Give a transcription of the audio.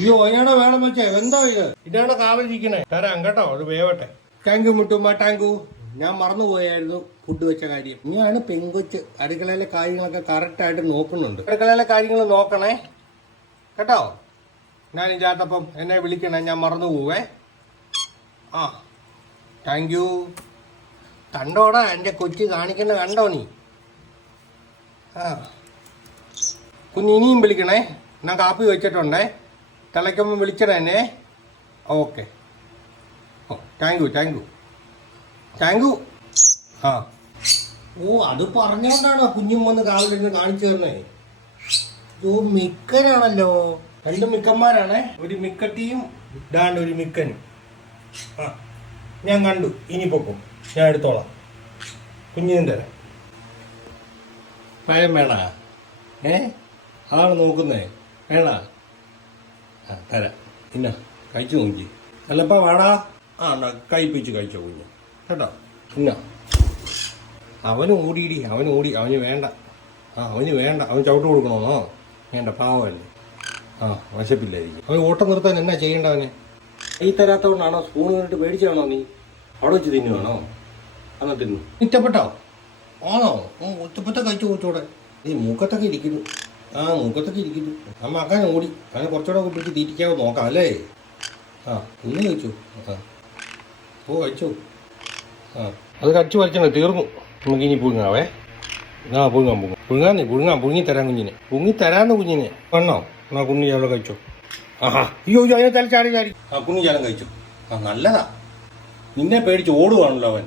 അയ്യോ അതിനാണോ വേണം വെച്ചേ എന്താ ഇത് ഇതാണ് കാവലിരിക്കണേ തരാം കേട്ടോ അത് വേവട്ടെ. ടാങ്കു മുട്ടുമ്പോ ടാങ്കു ഞാൻ മറന്നുപോയായിരുന്നു ഫുഡ് വെച്ച കാര്യം. ഇനിയാണ് പെങ്കൊച്ച് അടുക്കളയിലെ കാര്യങ്ങളൊക്കെ കറക്റ്റായിട്ട് നോക്കുന്നുണ്ട്. അടുക്കളയിലെ കാര്യങ്ങൾ നോക്കണേ കേട്ടോ. ഞാൻ ഇല്ലാത്തപ്പം എന്നെ വിളിക്കണേ, ഞാൻ മറന്നു പോവേ. ആ താങ്ക് യു. കണ്ടോടാ എൻ്റെ കൊച്ചു കാണിക്കുന്ന കണ്ടോ നീ? ആ കുഞ്ഞ് ഇനിയും വിളിക്കണേ, ഞാൻ കാപ്പി വെച്ചിട്ടുണ്ടേ. തിളയ്ക്കുമ്പോൾ വിളിക്കണേ എന്നെ. ഓക്കെ. ഓ thank you thank you thank you. ആ ഓ അത് പറഞ്ഞോണ്ടാണോ കുഞ്ഞും വന്ന് കാവിലിരുന്ന് കാണിച്ചു തരണേ? ഓ മിക്കനാണല്ലോ, രണ്ട് മിക്കന്മാരാണേ. ഒരു മിക്കട്ടിയും ഇതാണ്ട് ഒരു മിക്കനും. ആ ഞാൻ കണ്ടു, ഇനി പൊക്കും, ഞാൻ എടുത്തോളാം. കുഞ്ഞിനും തരാം. പഴം വേണ? അതാണ് നോക്കുന്നേ. വേണ? ആ തരാം. പിന്നെ കഴിച്ചു നോക്കി. അല്ലപ്പാ വാടാ. ആ കഴിപ്പിച്ച് കഴിച്ചോ കുഞ്ഞ് കേട്ടോ. പിന്നെ അവന് ഓടിയിടി, അവന് ഓടി. അവന് വേണ്ട. ആ അവന് വേണ്ട. അവന് ചവിട്ട് കൊടുക്കണമെന്നോ? വേണ്ട, പാവമല്ലേ. ആ വശപ്പില്ലായിരിക്കും. അവന് ഓട്ടം നിർത്താൻ എന്നാ ചെയ്യേണ്ടവനെ? ഈ തരാത്തതുകൊണ്ടാണോ? സ്പൂൺ കണ്ടിട്ട് പേടിച്ചാണോ നീ? അവിടെ വെച്ച് തിന്നുവാണോ? അന്നാ തിന്നു. ഇഷ്ടപ്പെട്ടോ? ആണോ? ഒറ്റപ്പത്തെ കഴിച്ചു കുറച്ചുകൂടെ. ഈ മൂക്കത്തൊക്കെ ഇരിക്കുന്നു. ആ മൂക്കത്തൊക്കെ ഇരിക്കുന്നു. അമ്മ അക്കാൻ ഓടി. അങ്ങനെ കുറച്ചുകൂടെ പിടിച്ച് തീറ്റിക്കാവോ നോക്കാം അല്ലേ? ആ ഇന്ന് കഴിച്ചു. ആ ഓ കഴിച്ചു. ആ അത് കടിച്ചു വലിച്ചണേ, തീർന്നു. നമുക്ക് ഇനി പുഴുങ്ങാവേ. ആ പുഴുങ്ങാൻ പുഴുങ്ങി തരാം കുഞ്ഞിനെ. പുഴുങ്ങി തരാന്ന് കുഞ്ഞിനെ വേണോ? എന്നാ കുഞ്ഞി ചാലം കഴിച്ചോ. ആഹാ അയ്യോ അതിനെ ചാടി. ആ കുഞ്ഞി ചാലം കഴിച്ചു. ആ നല്ലതാ. നിന്നെ പേടിച്ച് ഓടുവാണല്ലോ അവൻ.